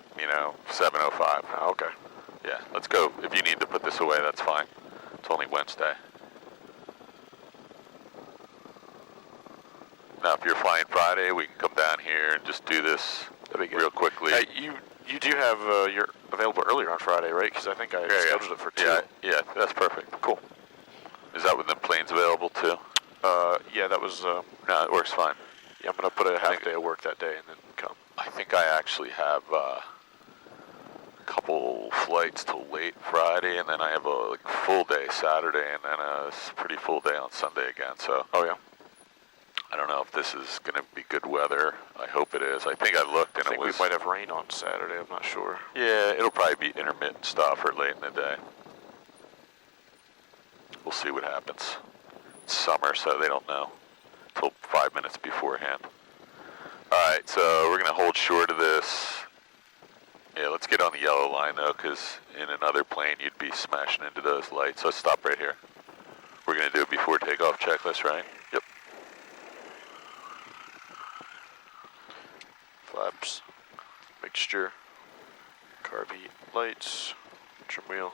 7:05. Oh, okay. Yeah, let's go. If you need to put this away, that's fine. It's only Wednesday. Now, if you're flying Friday, we can come down here and just do this real quickly. You do have you're available earlier on Friday, right? Because I think I scheduled it for 2. Yeah, that's perfect. Cool. Is that when the plane's available too? Yeah, that was. No, it works fine. Yeah, I'm gonna put a half day of work that day and then come. I think I actually have a couple flights till late Friday, and then I have a full day Saturday, and then a pretty full day on Sunday again. So. Oh yeah. I don't know if this is going to be good weather. I hope it is. I think I looked and I think it was... we might have rain on Saturday. I'm not sure. Yeah, it'll probably be intermittent stuff or late in the day. We'll see what happens. It's summer, so they don't know until 5 minutes beforehand. All right, so we're going to hold short of this. Yeah, let's get on the yellow line, though, because in another plane, you'd be smashing into those lights. So let's stop right here. We're going to do a before takeoff checklist, right? Yep. Flaps, mixture, carb heat, lights, trim wheel,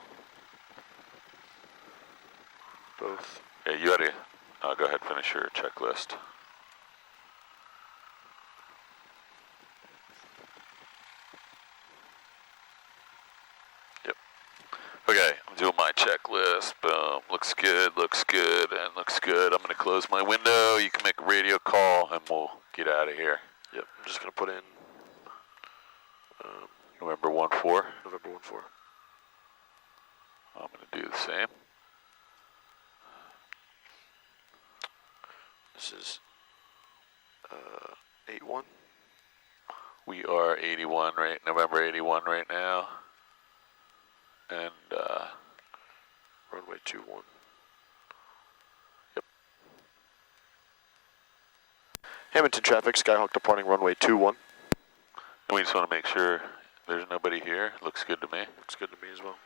both. Yeah, you had to go ahead and finish your checklist. Yep. Okay, I'm doing my checklist. Boom. Looks good, and looks good. I'm going to close my window. You can make a radio call, and we'll get out of here. Yep, I'm just going to put in November 14. November 14. I'm going to do the same. This is 81. We are 81 right, November 81 right now. And runway 21. Yep. Hamilton traffic, Skyhawk departing runway 21. And we just want to make sure there's nobody here. Looks good to me. Looks good to me as well.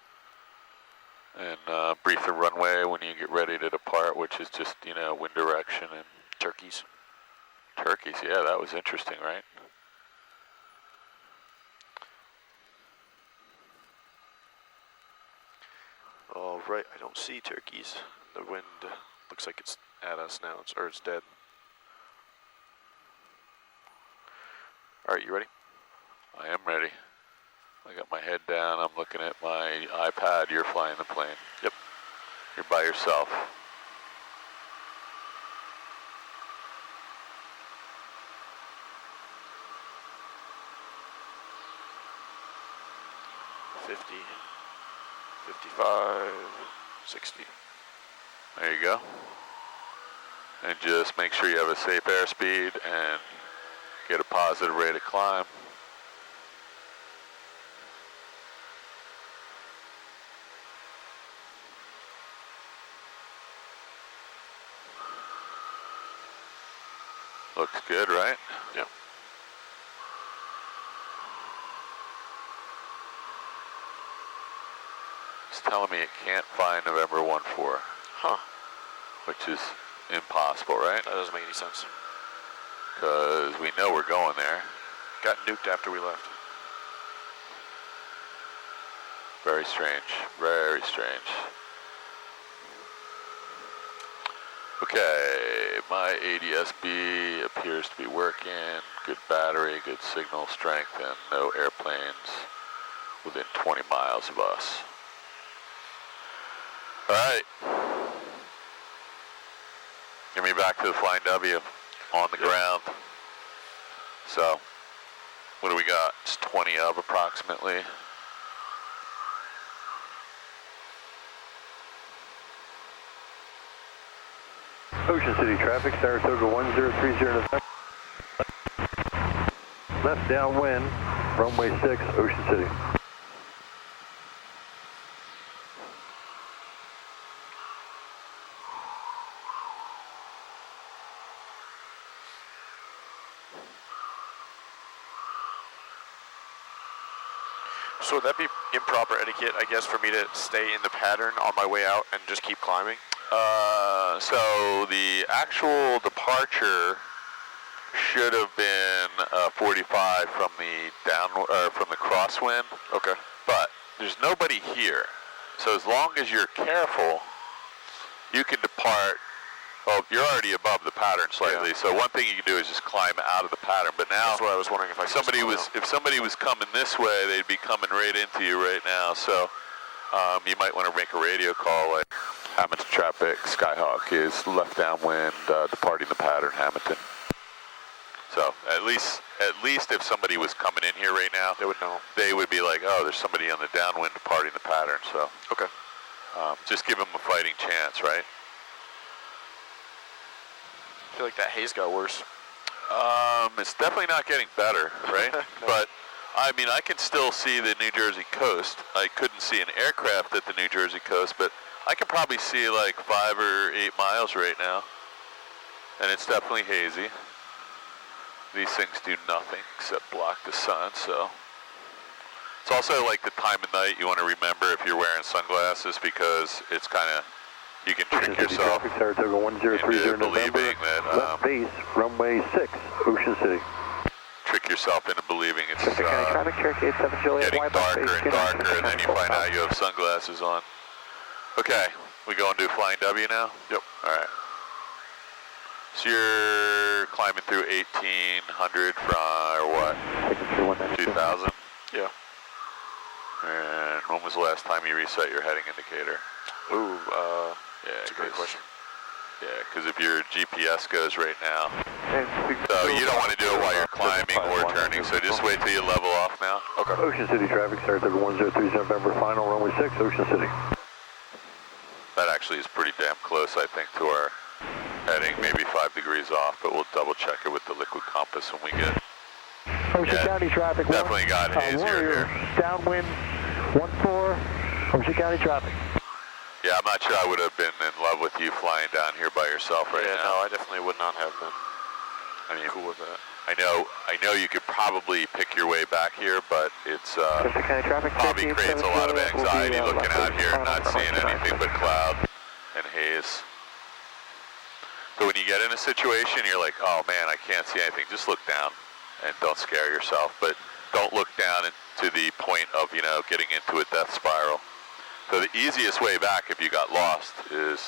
And brief the runway when you get ready to depart, which is just, you know, wind direction and Turkeys. turkeys. Yeah, that was interesting, right? All right, I don't see turkeys. The wind looks like it's at us now, or it's dead. All right, you ready? I am ready. I got my head down. I'm looking at my iPad. You're flying the plane. Yep. You're by yourself. $50, $55, $60. There you go. And just make sure you have a safe airspeed and get a positive rate of climb. Looks good, right? Yep. It's telling me it can't find November 14, Huh. which is impossible, right? That doesn't make any sense. Because we know we're going there. Got nuked after we left. Very strange, very strange. Okay, my ADS-B appears to be working. Good battery, good signal strength, and no airplanes within 20 miles of us. All right. Get me back to the Flying W on the ground. So, what do we got? It's 20 of approximately. Ocean City traffic, Saratoga 1030 November. Left downwind, runway 6, Ocean City. So would that be improper etiquette, I guess, for me to stay in the pattern on my way out and just keep climbing? So the actual departure should have been 45 from the crosswind. Okay. But there's nobody here. So as long as you're careful, you can depart. Well, you're already above the pattern slightly. Yeah. So one thing you can do is just climb out of the pattern. But now, that's what I was wondering if I could if somebody was coming this way, they'd be coming right into you right now. So you might want to make a radio call like Hamilton traffic, Skyhawk is left downwind, departing the pattern, Hamilton. So at least if somebody was coming in here right now, they would know. They would be like, oh, there's somebody on the downwind departing the pattern. So okay, just give them a fighting chance, right? I feel like that haze got worse. It's definitely not getting better, right? No. But I mean, I can still see the New Jersey coast. I couldn't see an aircraft at the New Jersey coast, but I can probably see like 5 or 8 miles right now. And it's definitely hazy. These things do nothing except block the sun, so. It's also like the time of night you want to remember if you're wearing sunglasses because it's kind of, you can trick yourself Traffic, Saratoga 1030 into November. believing that, Left base, runway 6, Ocean City. trick yourself into believing it's Traffic, Cherokee 87 Juliet, getting wide darker base, and darker, and then you find out you have sunglasses on. Okay, We going to do Flying W now? Yep. All right. So you're climbing through 1800 from, or what? 2000? Yeah. And when was the last time you reset your heading indicator? Ooh, yeah, that's a great question. Yeah, because if your GPS goes right now, so you don't want to do it while you're climbing or turning, so just wait till you level off now. Okay. Ocean City traffic starts at 1030 November, final runway 6, Ocean City. That actually is pretty damn close, I think, to our heading, maybe 5 degrees off, but we'll double check it with the liquid compass when we get. Ocean County traffic. Definitely got hazier here. Downwind 14, Ocean County traffic. Yeah, I'm not sure I would have been in love with you flying down here by yourself right now. No, I definitely would not have been. I mean, cool with that. I know you could probably pick your way back here, but it's probably creates a lot of anxiety looking out here and not seeing anything but cloud and haze. So when you get in a situation, you're like, oh man, I can't see anything. Just look down and don't scare yourself, but don't look down to the point of, you know, getting into a death spiral. So the easiest way back if you got lost is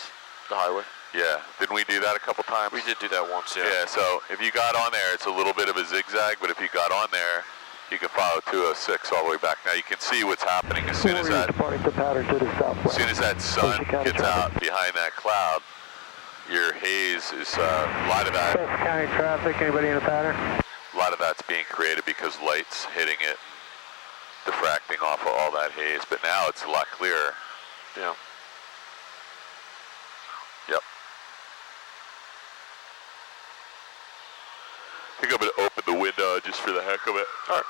the highway. Yeah, didn't we do that a couple times? We did do that once, yeah. Yeah, so if you got on there, it's a little bit of a zigzag, but if you got on there, you can follow 206 all the way back. Now you can see what's happening as soon as that, sun gets out behind that cloud, your haze is, a lot of that. County traffic, anybody in the pattern? A lot of that's being created because light's hitting it, diffracting off of all that haze, but now it's a lot clearer. Yeah. Yep. I think I'm going to open the window just for the heck of it. All right.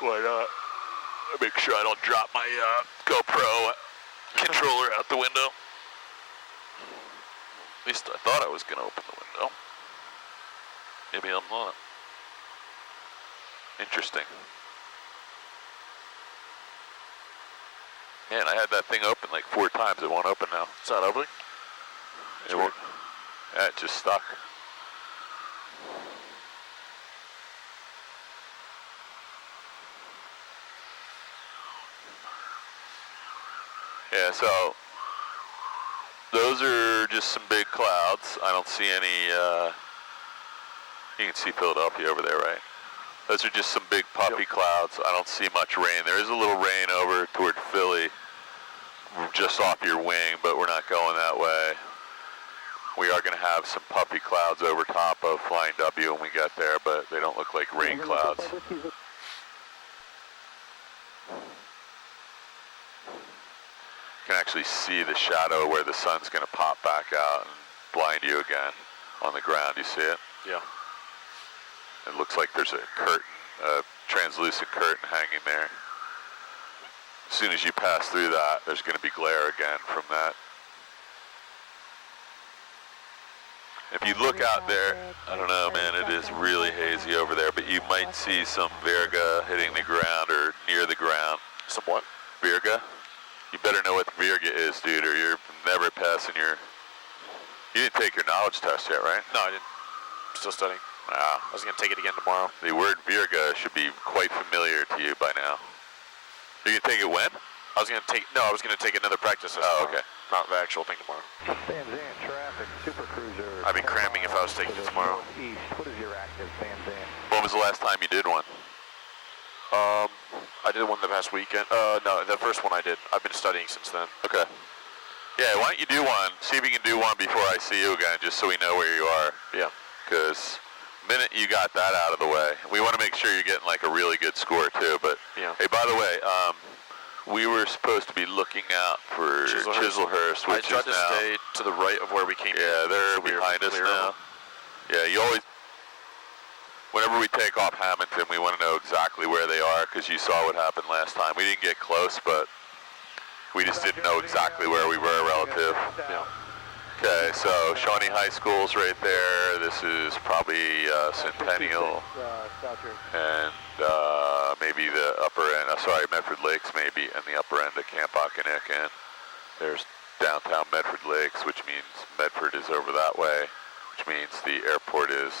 Why not? I make sure I don't drop my GoPro controller out the window. At least I thought I was going to open the window. Maybe I'm not. Interesting. Man, I had that thing open like 4 times. It won't open now. It's not opening? It won't. Yeah, it just stuck. Yeah, so those are just some big clouds. I don't see any, you can see Philadelphia over there, right? Those are just some big puffy clouds. I don't see much rain. There is a little rain over toward Philly, just off your wing, but we're not going that way. We are going to have some puffy clouds over top of Flying W when we get there, but they don't look like rain clouds. You can actually see the shadow where the sun's going to pop back out and blind you again on the ground. You see it? Yeah. It looks like there's a curtain, a translucent curtain hanging there. As soon as you pass through that, there's going to be glare again from that. If you look out there, I don't know, man, it is really hazy over there, but you might see some virga hitting the ground or near the ground. Some what? Virga? You better know what virga is, dude, or you're never passing your... You didn't take your knowledge test yet, right? No, I didn't. I'm still studying. Ah. I was going to take it again tomorrow. The word virga should be quite familiar to you by now. You can take it when? I was going to take another practice test tomorrow. Okay. Not the actual thing tomorrow. Van Zandt traffic, Super Cruiser. I'd be cramming if I was taking it tomorrow. East. What is your active Van Zandt? When was the last time you did one? I did one the past weekend. No, the first one I did. I've been studying since then. Okay. Yeah, why don't you do one? See if you can do one before I see you again, just so we know where you are. Yeah. Because the minute you got that out of the way, we want to make sure you're getting like a really good score too. But yeah. Hey, by the way, we were supposed to be looking out for Chislehurst, which I tried is to stay to the right of where we came. Yeah, they're so behind us now. Yeah, you always. Whenever we take off Hamilton, we want to know exactly where they are because you saw what happened last time. We didn't get close, but we just didn't know exactly where we were relative. Yeah. Okay, so Shawnee High School's right there. This is probably Centennial, and maybe the upper end. Sorry, Medford Lakes maybe, and the upper end of Camp Occoneck. And there's downtown Medford Lakes, which means Medford is over that way, which means the airport is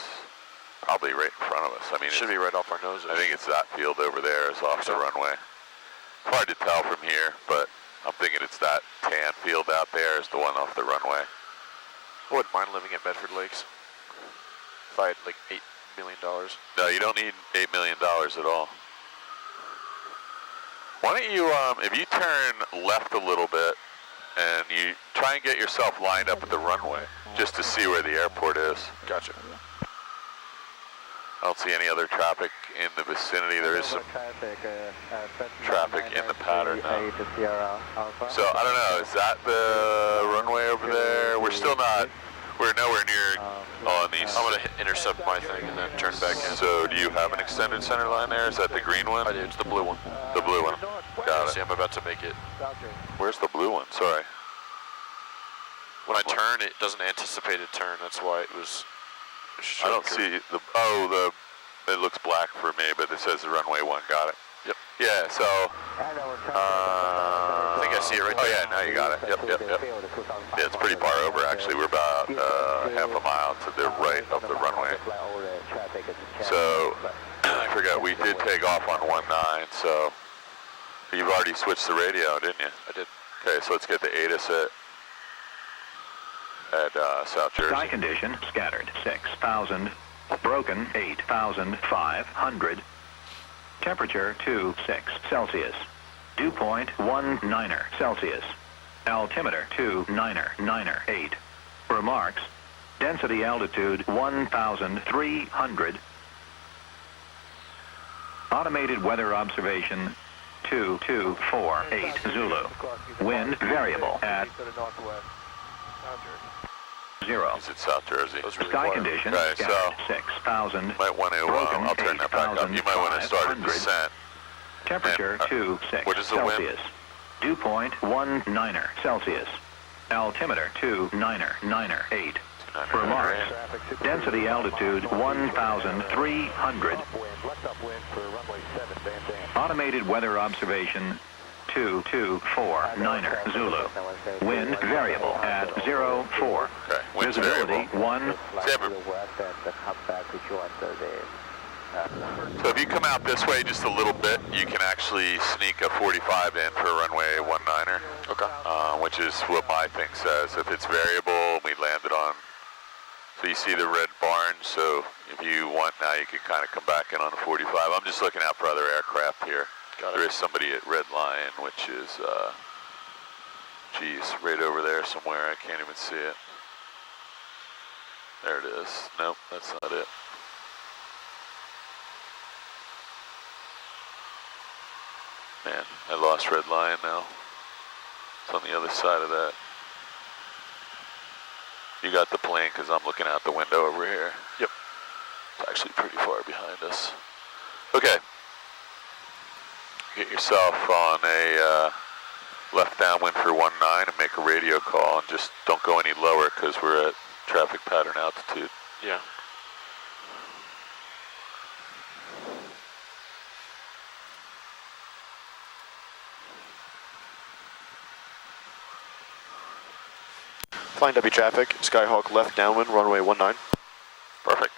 probably right in front of us. I mean, it should be right off our noses. I think it's that field over there is off the runway. It's hard to tell from here, but I'm thinking it's that tan field out there is the one off the runway. I wouldn't mind living at Bedford Lakes if I had like $8 million. No, you don't need $8 million at all. Why don't you, if you turn left a little bit and you try and get yourself lined up at the runway just to see where the airport is. Gotcha. I don't see any other traffic in the vicinity. There is some traffic in the pattern now. So I don't know, is that the runway over there? We're still not, we're nowhere near on these. I'm going to intercept my thing and then turn back in. So do you have an extended center line there? Is that the green one? I do, it's the blue one. The blue one. Got it. See, I'm about to make it. Where's the blue one? Sorry. When I turn, it doesn't anticipate a turn. That's why it was. I don't see the. It looks black for me, but it says the runway 1. Got it. Yep. Yeah. So. I think I see it right there. Oh yeah, now you got it. Yep. Yeah, it's pretty far over actually. We're about half a mile to the right of the runway. So I forgot we did take off on 19. So you've already switched the radio, didn't you? I did. Okay, so let's get the ATIS at South Jersey. Sky condition, scattered, 6,000. Broken, 8,500. Temperature, 26 Celsius. Dew point, 19 Celsius. Altimeter, 2998. Remarks, density altitude, 1,300. Automated weather observation, 2248 Zulu. Wind variable at 0. Is it South Jersey? Sky condition, okay, so 6,000. might want to, Broken, I'll turn that back up. You might want to start a 8,500. descent. Temperature, And, 26 what is the Celsius. wind? Dew point, 19 Celsius. Altimeter, 2998. Remarks, density altitude, 1,300. Automated weather observation, 2249 Zulu. Wind variable at 04. Okay, wind's Visibility, variable. 1. So if you come out this way just a little bit, you can actually sneak a 45 in for runway 19er. Okay. Which is what my thing says. If it's variable, we landed on. So you see the red barn. So if you want now, you can kind of come back in on the 45. I'm just looking out for other aircraft here. There is somebody at Red Lion, which is, geez, right over there somewhere. I can't even see it. There it is. Nope, that's not it. Man, I lost Red Lion now. It's on the other side of that. You got the plane because I'm looking out the window over here. Yep. It's actually pretty far behind us. Okay. Get yourself on a left downwind for 19 and make a radio call, and just don't go any lower because we're at traffic pattern altitude. Yeah. Flying W traffic, Skyhawk left downwind, runway 19. Perfect.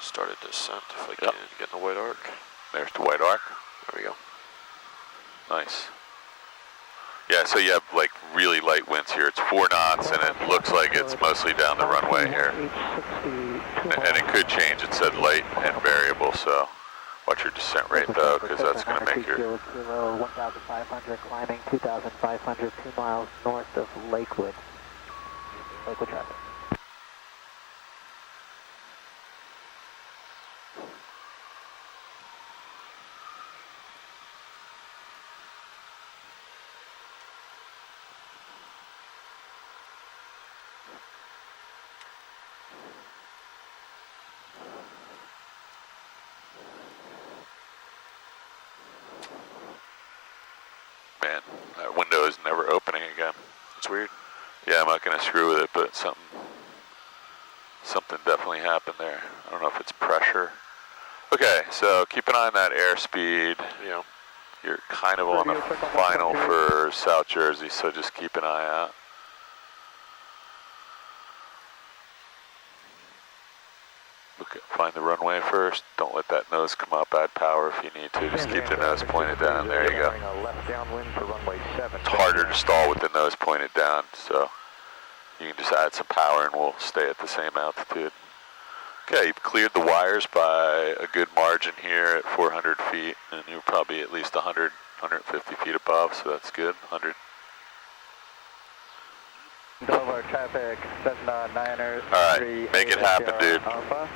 Started descent if I can get in the white arc. There's the white arc. There we go. Nice. Yeah, so you have like really light winds here. It's 4 knots and it looks like it's mostly down the runway here. And it could change. It said light and variable, so watch your descent rate though, because that's going to make your... 1,500 climbing, 2,500, 2 miles north of Lakewood. Lakewood traffic. Man, that window is never opening again. It's weird. Yeah, I'm not going to screw with it, but something definitely happened there. I don't know if it's pressure. Okay, so keep an eye on that airspeed. Yeah. You're kind of on the final for South Jersey, so just keep an eye out. Find the runway first. Don't let that nose come up. Add power if you need to. Just keep the nose pointed down. There you go. Left downwind for runway 7. It's harder to stall with the nose pointed down, so you can just add some power and we'll stay at the same altitude. Okay, you've cleared the wires by a good margin here at 400 feet, and you're probably at least 100, 150 feet above, so that's good. 100. Dover traffic, Cessna 9er. All right, make it happen, dude. Alpha,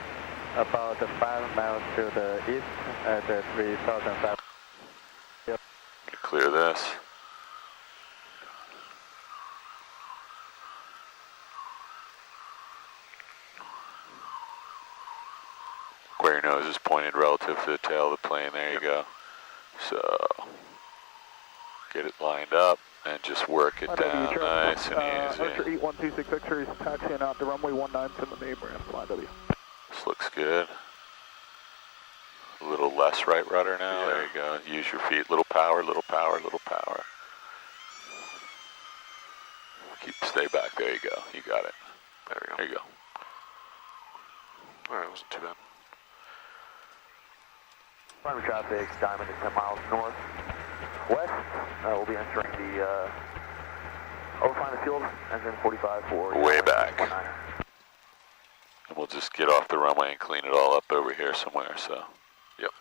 about 5 miles to the east at 3,500. Clear this. Where your nose is pointed relative to the tail of the plane, there you go. So, get it lined up and just work it down nice and easy. Archer 8126 X-rays taxiing out the runway 19 from the main ramp, fly W. This looks good. A little less right rudder now, there you go. Use your feet, little power, little power, little power. Stay back, there you go, you got it. There we go. There you go. Alright, wasn't too bad. Primary traffic, Diamond is 10 miles north west. We'll be entering the overflying the field, engine 45 for way back. 19. And we'll just get off the runway and clean it all up over here somewhere, so. Yep.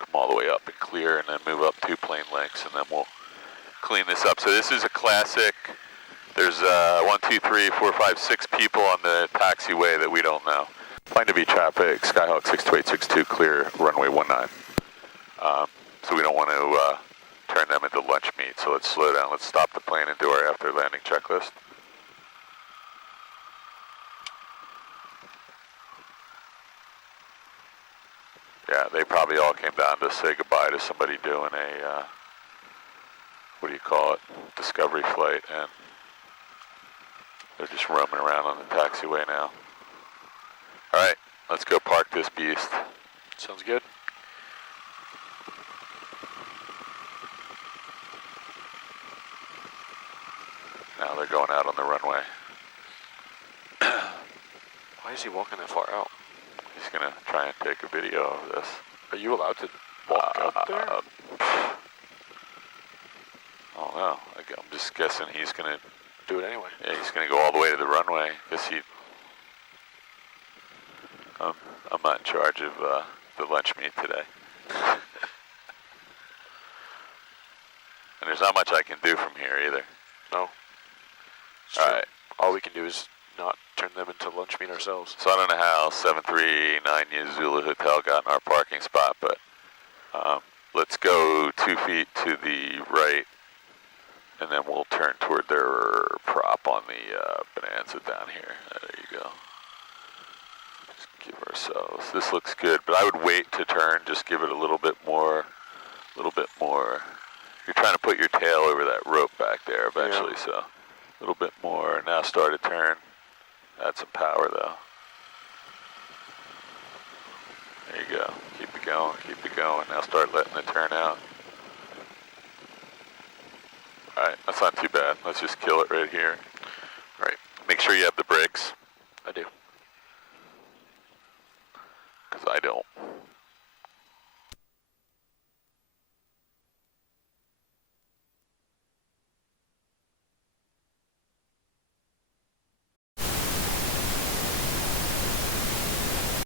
Come all the way up and clear, and then move up 2 plane lengths, and then we'll clean this up. So this is a classic. There's 1, 2, 3, 4, 5, 6 people on the taxiway that we don't know. Find to be traffic, Skyhawk 62862, clear runway 19. So we don't want to turn them into lunch meat, so let's slow down. Let's stop the plane and do our after landing checklist. Yeah, they probably all came down to say goodbye to somebody doing a, what do you call it, discovery flight, and they're just roaming around on the taxiway now. All right, let's go park this beast. Sounds good. Now they're going out on the runway. Why is he walking that far out? He's gonna try and take a video of this. Are you allowed to walk up there? Oh no, I'm just guessing he's gonna do it anyway. Yeah, he's gonna go all the way to the runway because I'm not in charge of the lunch meet today. And there's not much I can do from here either. No. All right. All we can do is not turn them into lunch meat ourselves. So I don't know how 739 Zulu Hotel got in our parking spot, but let's go 2 feet to the right, and then we'll turn toward their prop on the Bonanza down here. There you go. Just give ourselves, this looks good, but I would wait to turn, just give it a little bit more. You're trying to put your tail over that rope back there eventually, so a little bit more. Now start a turn. Add some power though. There you go. Keep it going, keep it going. Now start letting it turn out. Alright, that's not too bad. Let's just kill it right here. Alright, make sure you have the brakes. I do. Because I don't.